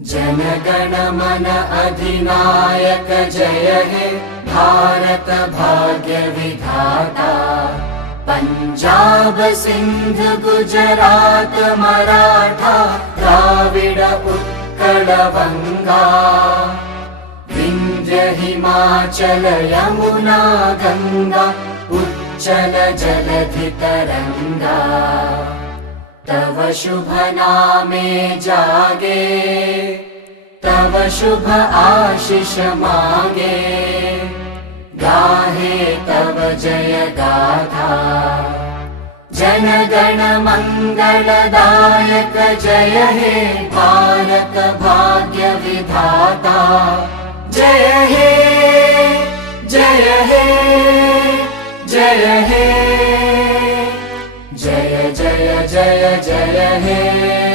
जनगण मन अधिनायक जय हे भारत भाग्य विधाता। पंजाब सिंध गुजरात मराठा द्राविड उत्कल बंगा। विंध्य हिमाचल यमुना गंगा उच्चल जलधि तरंगा। तव शुभ नामे जागे तव शुभ आशीष मागे। गाहे तव जय गाथा जनगण मंगलदायक जय हे भारत भाग्य विधाता। जय हे जय हे जय हे जय जय जय जय हे।